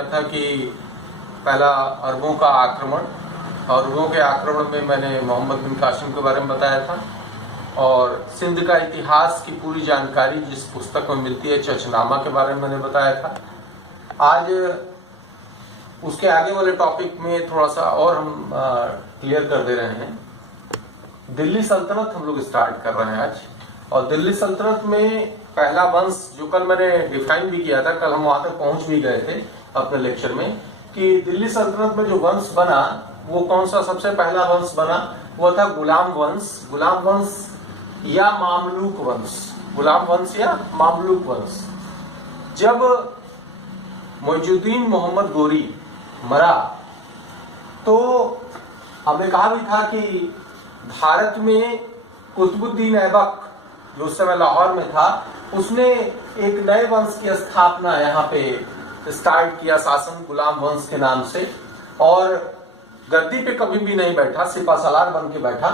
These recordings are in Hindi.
किया था कि पहला अरबों का आक्रमण, अरबों के आक्रमण में मैंने मोहम्मद बिन कासिम के बारे में बताया था, और सिंध का इतिहास की पूरी जानकारी जिस पुस्तक में मिलती है चचनामा के बारे में मैंने बताया था। आज उसके आगे वाले टॉपिक में थोड़ा सा और हम क्लियर कर दे रहे हैं। दिल्ली सल्तनत हम लोग स्टार्ट कर रहे हैं आज, और दिल्ली सल्तनत में पहला वंश जो कल मैंने डिफाइन भी किया था, कल हम वहां तक पहुंच भी गए थे अपने लेक्चर में, कि दिल्ली सल्तनत में जो वंश बना वो कौन सा सबसे पहला वंश बना, वो था गुलाम वंश। गुलाम वंश या मामलूक वंश, गुलाम वंश या मामलूक वंश। जब मोइजुद्दीन मोहम्मद गोरी मरा तो हमने कहा भी था कि भारत में कुतुबुद्दीन ऐबक जो उस समय लाहौर में था, उसने एक नए वंश की स्थापना यहाँ पे स्टार्ट किया, शासन गुलाम वंश के नाम से, और गद्दी पे कभी भी नहीं बैठा, सिपाहसालार बन के बैठा।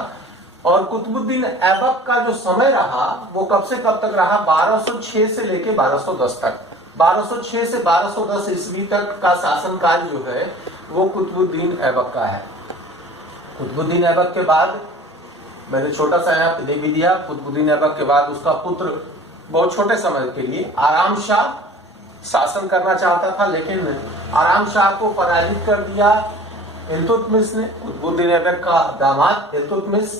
और कुतुबुद्दीन ऐबक का जो समय रहा वो कब से कब तक रहा, 1206 से लेके 1210 तक। 1206 से 1210 ईस्वी तक का शासनकाल जो है वो कुतुबुद्दीन ऐबक का है। कुतुबुद्दीन ऐबक के बाद मैंने छोटा सा यहाँ दे भी दिया, कुतुबुद्दीन ऐबक के बाद उसका पुत्र बहुत छोटे समय के लिए आराम शाह शासन करना चाहता था, लेकिन आराम शाह को पराजित कर दिया इल्तुतमिश ने। कुतुबुद्दीन ऐबक का दामाद इल्तुतमिश,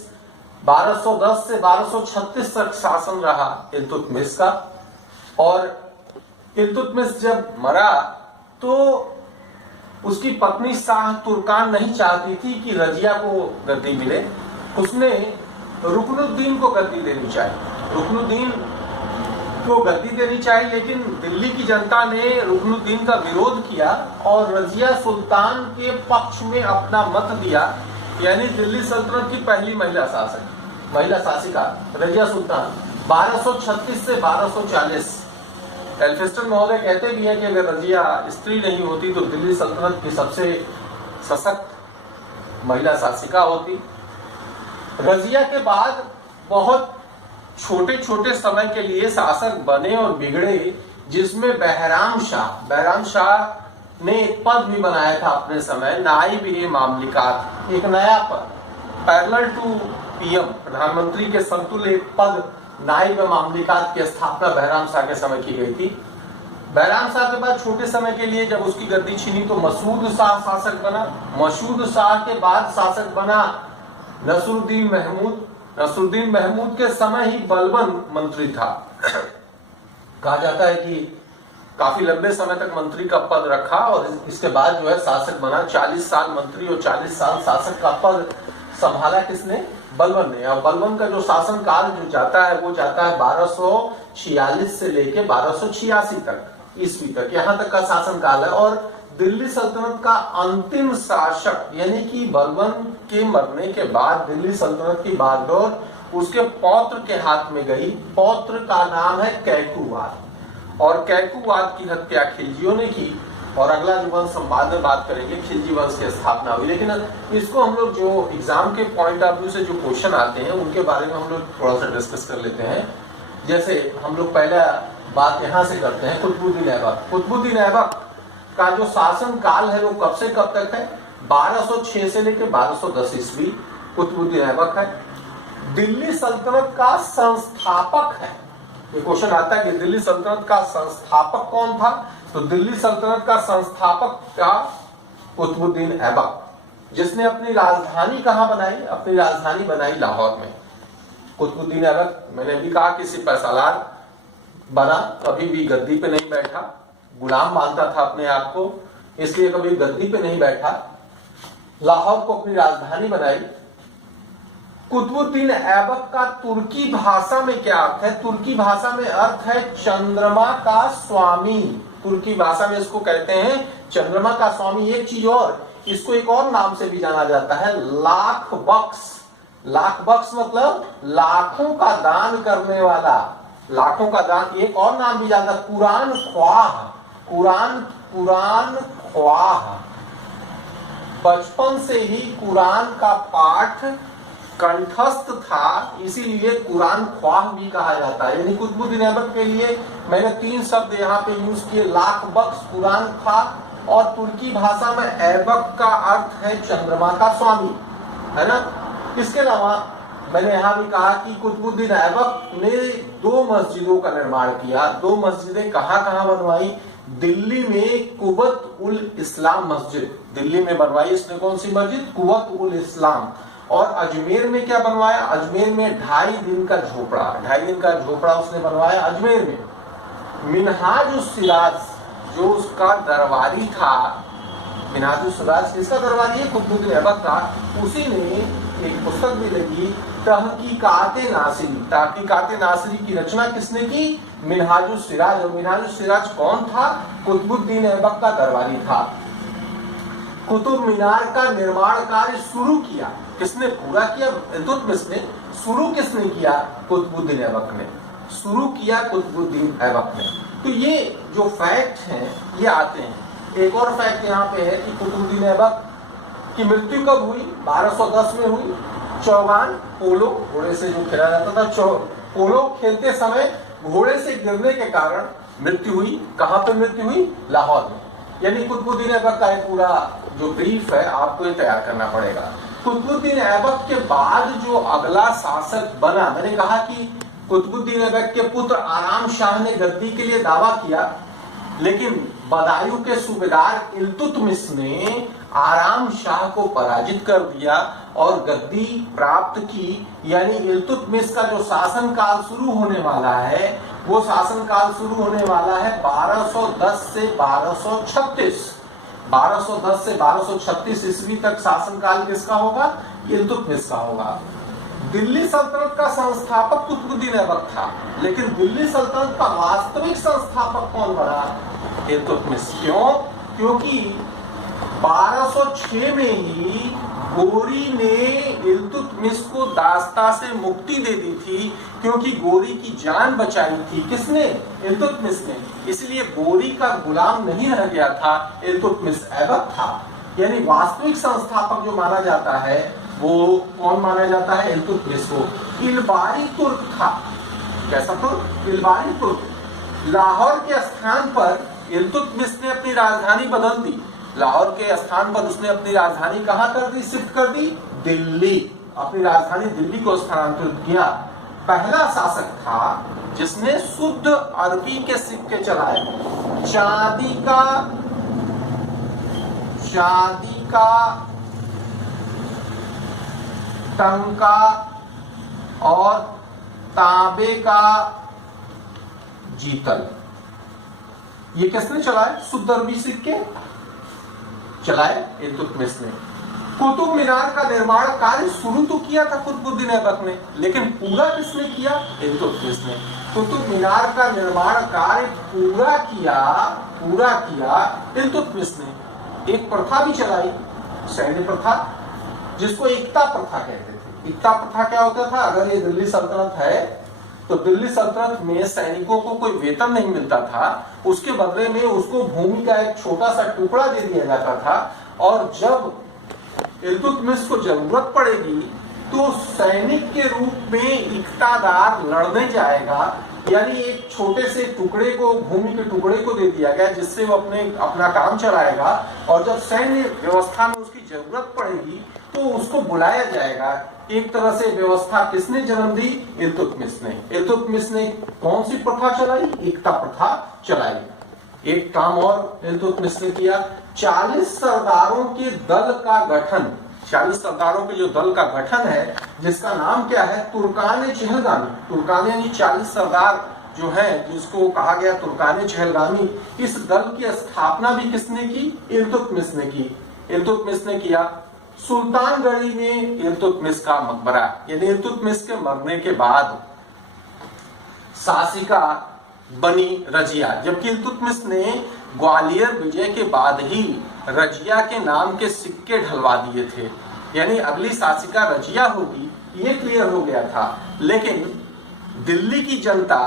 1210 से 1236 तक शासन रहा इल्तुतमिश का। और इल्तुतमिश जब मरा तो उसकी पत्नी शाह तुर्कान नहीं चाहती थी कि रजिया को गद्दी मिले, उसने रुकनुद्दीन को गद्दी देनी चाहिए, रुकनुद्दीन को गद्दी देनी चाहिए। लेकिन दिल्ली की जनता ने रुकनुद्दीन का विरोध किया और रजिया सुल्तान के पक्ष में अपना मत दिया, यानी दिल्ली सल्तनत की पहली महिला शासक, महिला शासिका रजिया सुल्तान 1236 से 1240। एल्फिस्टन महोदय कहते भी हैं कि अगर रजिया स्त्री नहीं होती तो दिल्ली सल्तनत की सबसे सशक्त महिला शासिका होती। रजिया के बाद बहुत छोटे छोटे समय के लिए शासक बने और बिगड़े, जिसमें बहराम शाह ने एक पद भी बनाया था अपने समय, नाइब-ए-मामलिकात, एक नया पद पैरेलल टू पीएम, प्रधानमंत्री के समतुल्य एक पद नाइब-ए-मामलिकात की स्थापना बहराम शाह के समय की गई थी। बहराम शाह के बाद छोटे समय के लिए जब उसकी गद्दी छीनी तो मसूद शाह शासक बना। मसूद शाह के बाद शासक बना नसरुद्दीन महमूद। नसरुद्दीन महमूद के समय ही बलबन मंत्री था। कहा जाता है कि काफी लंबे समय तक मंत्री का पद रखा और इसके बाद जो है शासक बना। 40 साल मंत्री और 40 साल शासक का पद संभाला किसने, बलबन ने। और बलबन का जो शासन काल जो जाता है वो जाता है 1246 से लेके 1286 तक ईस्वी तक, यहाँ तक का शासन काल है। और दिल्ली सल्तनत का अंतिम शासक यानी कि बलबन के मरने के बाद दिल्ली सल्तनत की बागडोर उसके पौत्र के हाथ में गई। पौत्र का नाम है कैकुवाद, और कैकुवाद की हत्या खिलजियों ने की। और अगला जो वंश हम बाद में बात करेंगे, खिलजी वंश की स्थापना हुई। लेकिन इसको हम लोग जो एग्जाम के पॉइंट ऑफ व्यू से जो क्वेश्चन आते हैं उनके बारे में हम लोग थोड़ा सा डिस्कस कर लेते हैं। जैसे हम लोग पहला बात यहाँ से करते हैं, कुतुबुद्दीन ऐबक। कुतुबुद्दीन ऐबक का जो शासन काल है वो कब से कब तक है, 1206 से लेकर 1210 ईस्वी कुतुबुद्दीन ऐबक है। दिल्ली सल्तनत का संस्थापक है। ये क्वेश्चन आता है कि दिल्ली सल्तनत का संस्थापक कौन था, तो दिल्ली सल्तनत का संस्थापक था कुतुबुद्दीन ऐबक, जिसने अपनी राजधानी कहां बनाई, अपनी राजधानी बनाई लाहौर में। कुतुबुद्दीन ऐबक मैंने भी कहा कि सिपाहसालार बना, कभी भी गद्दी पे नहीं बैठा, गुलाम मानता था अपने आप को, इसलिए कभी गद्दी पे नहीं बैठा, लाहौर को अपनी राजधानी बनाई। कुतुबुद्दीन ऐबक का तुर्की भाषा में क्या अर्थ है, तुर्की भाषा में अर्थ है चंद्रमा का स्वामी। तुर्की भाषा में इसको कहते हैं चंद्रमा का स्वामी। एक चीज और, इसको एक और नाम से भी जाना जाता है, लाख बख्श। लाख बख्श मतलब लाखों का दान करने वाला, लाखों का दान। एक और नाम भी जानता, कुरान ख्वाह। कुरान ख्वाह, बचपन से ही कुरान का पाठ कंठस्थ था, इसीलिए कुरान ख्वाह भी कहा जाता है। यानी कुतुबुद्दीन ऐबक के लिए मैंने 3 शब्द यहाँ पे यूज किए, लाख बख्श, कुरान ख्वाह और तुर्की भाषा में ऐबक का अर्थ है चंद्रमा का स्वामी, है ना। इसके अलावा मैंने यहाँ भी कहा कि कुतुबुद्दीन ऐबक ने 2 मस्जिदों का निर्माण किया। 2 मस्जिदें कहाँ बनवाई? दिल्ली में कुवत उल इस्लाम मस्जिद दिल्ली में बनवाई इसने। कौन सी मस्जिद? कुवत उल इस्लाम। और अजमेर में क्या बनवाया? अजमेर में 2.5 दिन का झोपड़ा, 2.5 दिन का झोपड़ा उसने बनवाया अजमेर में। मिनहाजुल सिराज जो उसका दरबारी था, मिनहाजुल सिराज किसका दरबारी है? कुतुबुद्दीन ऐबक का। उसी ने एक पुस्तक भी लिखी तहकीकाते नासिरी। तहकीकाते नासिरी की रचना किसने की? मिनहाजुल सिराज। और मिनहाजुल सिराज कौन था? कुतुबुद्दीन ऐबक का दरबारी था। कुतुब मीनार का निर्माण कार्य शुरू किया किसने? पूरा किया इल्तुतमिश ने। शुरू किसने किया? कुतुबुद्दीन ऐबक ने। शुरू किया कुतुबुद्दीन ऐबक ने। तो ये जो फैक्ट हैं ये आते हैं। एक और फैक्ट यहाँ पे है कि कुतुबुद्दीन ऐबक की मृत्यु कब हुई? 1210 में हुई। चौगान पोलो, घोड़े से जो खेला जाता था, पोलो खेलते समय घोड़े से गिरने के कारण मृत्यु हुई। कहाँ पे मृत्यु हुई? लाहौर में। यानी कुतुबुद्दीन ऐबक का एक पूरा जो ब्रीफ है आपको ये तैयार करना पड़ेगा। कुतुबुद्दीन ऐबक के बाद जो अगला शासक बना, मैंने कहा कि कुतुबुद्दीन ऐबक के पुत्र आराम शाह ने गद्दी के लिए दावा किया, लेकिन बदायूं के सूबेदार इल्तुतमिश ने आराम शाह को पराजित कर दिया और गद्दी प्राप्त की। यानी इल्तुतमिश का जो शासनकाल शुरू होने वाला है वो शासनकाल शुरू होने वाला है 1210 से 1236। 1210 से 1236 ईस्वी तक शासनकाल किसका होगा? इल्तुतमिश का होगा। दिल्ली सल्तनत का संस्थापक कुतुबुद्दीन ऐबक था, लेकिन दिल्ली सल्तनत का वास्तविक संस्थापक कौन बना? इल्तुतमिश। क्यों? क्योंकि 1206 में ही गोरी ने इल्तुतमिश को दास्ता से मुक्ति दे दी थी, क्योंकि गोरी की जान बचाई थी किसने? इल्तुतमिश ने। इसलिए गोरी का गुलाम नहीं रह गया था, इल्तुतमिश ऐबक था। यानी वास्तविक संस्थापक जो माना जाता है वो कौन माना जाता है? इल्तुतमिश को। इलबारी तुर्क था। कैसा तुर्क? इलबारी तुर्क। लाहौर के स्थान पर इल्तुतमिश ने अपनी राजधानी बदल दी। लाहौर के स्थान पर उसने अपनी राजधानी कहाँ कर दी? शिफ्ट कर दी दिल्ली। अपनी राजधानी दिल्ली को स्थानांतरित किया। पहला शासक था जिसने शुद्ध अरबी के सिक्के चलाए। चांदी का टंका और तांबे का जीतल, ये किसने चलाए? शुद्ध अरबी सिक्के चलाए इल्तुतमिश ने। कुतुब मीनार का निर्माण कार्य शुरू तो किया था कुतुबुद्दीन ऐबक ने, लेकिन पूरा किसने किया? इल्तुतमिश ने। कुतुब मीनार का निर्माण कार्य पूरा किया इल्तुतमिश ने। एक प्रथा भी चलाई, सैन्य प्रथा, जिसको एकता प्रथा कहते थे। एकता प्रथा क्या होता था? अगर ये दिल्ली सल्तनत है तो दिल्ली सल्तनत में सैनिकों को कोई वेतन नहीं मिलता था, उसके बदले में उसको भूमि का एक छोटा सा टुकड़ा दे दिया जाता था, और जब इल्तुतमिश को जरूरत पड़ेगी तो सैनिक के रूप में इक्तादार लड़ने जाएगा। यानी एक छोटे से टुकड़े को, भूमि के टुकड़े को दे दिया गया जिससे वो अपना काम चलाएगा, और जब सैन्य व्यवस्था में उसकी जरूरत पड़ेगी तो उसको बुलाया जाएगा। एक तरह से व्यवस्था किसने जन्म दी? इल्तुतमिश ने। इल्तुतमिश ने कौन सी प्रथा चलाई? एकता प्रथा चलाई। एक काम और इल्तुतमिश ने किया, 40 सरदारों के दल का गठन। 40 सरदारों के जो दल का गठन है, जिसका नाम क्या है? तुर्कान चहलगामी। तुर्कान यानी 40 सरदार जो है, जिसको कहा गया तुर्कान चहलगामी। इस दल की स्थापना भी किसने की? इल्तुतमिश ने की। इल्तुतमिश ने किया। सुल्तानगढ़ी में इल्तुतमिश का मकबरा, यानी इल्तुतमिश के मरने के बाद शासिका बनी रजिया, जबकि इल्तुतमिश ने ग्वालियर विजय के बाद ही रजिया के नाम के सिक्के ढलवा दिए थे। यानी अगली शासिका रजिया होगी, ये क्लियर हो गया था। लेकिन दिल्ली की जनता,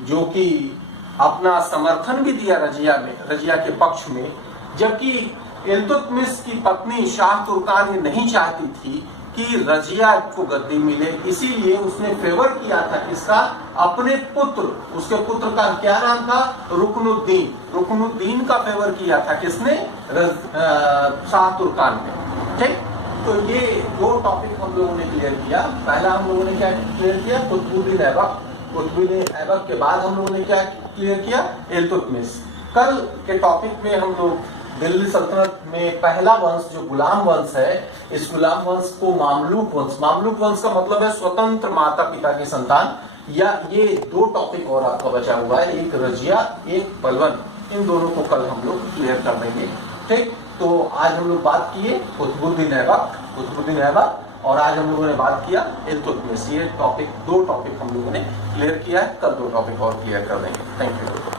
जो कि अपना समर्थन भी दिया रजिया के पक्ष में, जबकि इल्तुतमिश की पत्नी शाह तुर्कान ये नहीं चाहती थी कि रजिया को गद्दी मिले, इसीलिए उसने फेवर किया था किसका, अपने पुत्र, उसके पुत्र का क्या नाम था, रुकनुद्दीन, रुकनुद्दीन का फेवर किया था किसने, शाह तुर्कान ने। ठीक, तो ये दो टॉपिक हम लोगों ने क्लियर किया। पहला हम लोगों ने क्या क्लियर किया, कुतुबुद्दीन ऐबक, कुतुबुद्दीन ऐबक के बाद हम लोगों ने क्या क्लियर किया, इल्तुतमिश। कल के टॉपिक में हम लोग दिल्ली सल्तनत में पहला वंश जो गुलाम वंश है, इस गुलाम वंश को मामलुक वंश, मामलुक वंश का मतलब है स्वतंत्र माता पिता की संतान, या ये दो टॉपिक और आपका बचा हुआ है, एक रजिया एक बलवन, इन दोनों को कल हम लोग क्लियर कर देंगे। ठीक, तो आज हम लोग बात किए कुतुबुद्दीन ऐबक, और आज हम लोगों ने बात किया इल्तुतमिश। ये टॉपिक, दो टॉपिक हम लोगों ने क्लियर किया है, कल दो टॉपिक और क्लियर कर देंगे। Thank you.